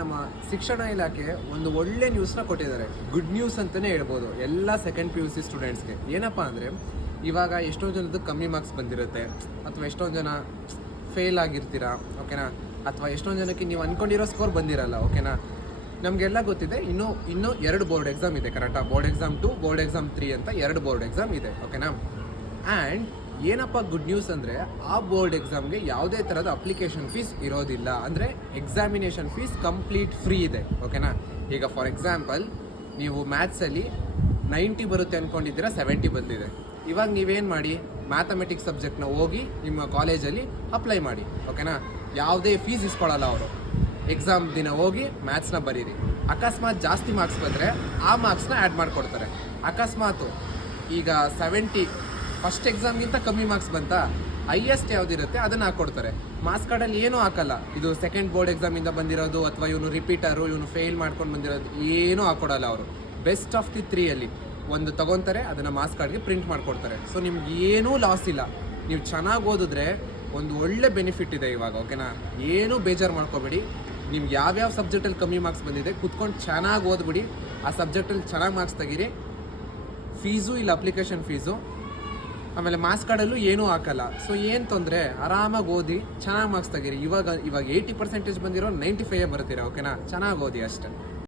ನಮ್ಮ ಶಿಕ್ಷಣ ಇಲಾಖೆ ಒಂದು ಒಳ್ಳೆ ನ್ಯೂಸ್ನ ಕೊಟ್ಟಿದ್ದಾರೆ. ಗುಡ್ ನ್ಯೂಸ್ ಅಂತಲೇ ಹೇಳ್ಬೋದು ಎಲ್ಲ ಸೆಕೆಂಡ್ PUC ಸ್ಟೂಡೆಂಟ್ಸ್ಗೆ. ಏನಪ್ಪ ಅಂದರೆ ಇವಾಗ ಎಷ್ಟೋ ಜನದ್ದು ಕಮ್ಮಿ ಮಾರ್ಕ್ಸ್ ಬಂದಿರುತ್ತೆ, ಅಥವಾ ಎಷ್ಟೊಂದು ಜನ ಫೇಲ್ ಆಗಿರ್ತೀರಾ, ಓಕೆನಾ, ಅಥವಾ ಎಷ್ಟೊಂದು ಜನಕ್ಕೆ ನೀವು ಅಂದ್ಕೊಂಡಿರೋ ಸ್ಕೋರ್ ಬಂದಿರಲ್ಲ, ಓಕೆನಾ. ನಮಗೆಲ್ಲ ಗೊತ್ತಿದೆ, ಇನ್ನೂ 2 ಬೋರ್ಡ್ ಎಕ್ಸಾಮ್ ಇದೆ, ಕರೆಕ್ಟಾ? ಬೋರ್ಡ್ ಎಕ್ಸಾಮ್ 2, ಬೋರ್ಡ್ ಎಕ್ಸಾಮ್ 3 ಅಂತ 2 ಬೋರ್ಡ್ ಎಕ್ಸಾಮ್ ಇದೆ, ಓಕೆನಾ. ಆ್ಯಂಡ್ ಏನಪ್ಪ ಗುಡ್ ನ್ಯೂಸ್ ಅಂದರೆ ಆ ಬೋರ್ಡ್ ಎಕ್ಸಾಮ್ಗೆ ಯಾವುದೇ ಥರದ ಅಪ್ಲಿಕೇಶನ್ ಫೀಸ್ ಇರೋದಿಲ್ಲ. ಅಂದರೆ ಎಕ್ಸಾಮಿನೇಷನ್ ಫೀಸ್ ಕಂಪ್ಲೀಟ್ ಫ್ರೀ ಇದೆ, ಓಕೆನಾ. ಈಗ ಫಾರ್ ಎಕ್ಸಾಂಪಲ್ ನೀವು ಮ್ಯಾಥ್ಸಲ್ಲಿ 90 ಬರುತ್ತೆ ಅಂದ್ಕೊಂಡಿದ್ದೀರಾ, 70 ಬಂದಿದೆ. ಇವಾಗ ನೀವೇನು ಮಾಡಿ, ಮ್ಯಾಥಮೆಟಿಕ್ಸ್ ಸಬ್ಜೆಕ್ಟ್ನ ಹೋಗಿ ನಿಮ್ಮ ಕಾಲೇಜಲ್ಲಿ ಅಪ್ಲೈ ಮಾಡಿ, ಓಕೆನಾ. ಯಾವುದೇ ಫೀಸ್ ಇಸ್ಕೊಳ್ಳಲ್ಲ ಅವರು. ಎಕ್ಸಾಮ್ ದಿನ ಹೋಗಿ ಮ್ಯಾಥ್ಸ್ನ ಬರೀರಿ. ಅಕಸ್ಮಾತ್ ಜಾಸ್ತಿ ಮಾರ್ಕ್ಸ್ ಬಂದರೆ ಆ ಮಾರ್ಕ್ಸ್ನ ಆ್ಯಡ್ ಮಾಡಿಕೊಡ್ತಾರೆ. ಅಕಸ್ಮಾತು ಈಗ 70 ಫಸ್ಟ್ ಎಕ್ಸಾಮ್ಗಿಂತ ಕಮ್ಮಿ ಮಾರ್ಕ್ಸ್ ಬಂತಾ, ಹೈಯೆಸ್ಟ್ ಯಾವುದಿರುತ್ತೆ ಅದನ್ನು ಹಾಕ್ಕೊಡ್ತಾರೆ. ಮಾರ್ಕ್ಸ್ ಕಾರ್ಡಲ್ಲಿ ಏನೂ ಹಾಕಲ್ಲ, ಇದು ಸೆಕೆಂಡ್ ಬೋರ್ಡ್ ಎಕ್ಸಾಮಿಂದ ಬಂದಿರೋದು ಅಥವಾ ಇವನು ರಿಪೀಟರು, ಇವನು ಫೇಲ್ ಮಾಡ್ಕೊಂಡು ಬಂದಿರೋದು ಏನೂ ಹಾಕ್ಕೊಡಲ್ಲ ಅವರು. ಬೆಸ್ಟ್ ಆಫ್ ದಿ 3 ಒಂದು ತೊಗೊತಾರೆ, ಅದನ್ನು ಮಾರ್ಕ್ಸ್ ಕಾರ್ಡ್ಗೆ ಪ್ರಿಂಟ್ ಮಾಡಿಕೊಡ್ತಾರೆ. ಸೊ ನಿಮ್ಗೆ ಏನೂ ಲಾಸ್ ಇಲ್ಲ. ನೀವು ಚೆನ್ನಾಗಿ ಓದಿದ್ರೆ ಒಂದು ಒಳ್ಳೆ ಬೆನಿಫಿಟ್ ಇದೆ ಇವಾಗ, ಓಕೆನಾ. ಏನೂ ಬೇಜಾರು ಮಾಡ್ಕೋಬೇಡಿ. ನಿಮ್ಗೆ ಯಾವ್ಯಾವ ಸಬ್ಜೆಕ್ಟಲ್ಲಿ ಕಮ್ಮಿ ಮಾರ್ಕ್ಸ್ ಬಂದಿದೆ ಕುತ್ಕೊಂಡು ಚೆನ್ನಾಗಿ ಓದ್ಬಿಡಿ. ಆ ಸಬ್ಜೆಕ್ಟಲ್ಲಿ ಚೆನ್ನಾಗಿ ಮಾರ್ಕ್ಸ್ ತೆಗೀರಿ. ಫೀಸು ಇಲ್ಲ, ಅಪ್ಲಿಕೇಶನ್ ಫೀಸು. ಆಮೇಲೆ ಮಾರ್ಕ್ಸ್ ಕಾರ್ಡಲ್ಲೂ ಏನೂ ಹಾಕಲ್ಲ. ಸೊ ಏನು ತೊಂದರೆ, ಆರಾಮಾಗಿ ಓದಿ ಚೆನ್ನಾಗಿ ಮಾರ್ಕ್ಸ್ ತೆಗೀರಿ. ಇವಾಗ 80% ಬಂದಿರೋ 95 ಬರ್ತೀರಾ, ಓಕೆನಾ. ಚೆನ್ನಾಗಿ ಓದಿ ಅಷ್ಟೇ.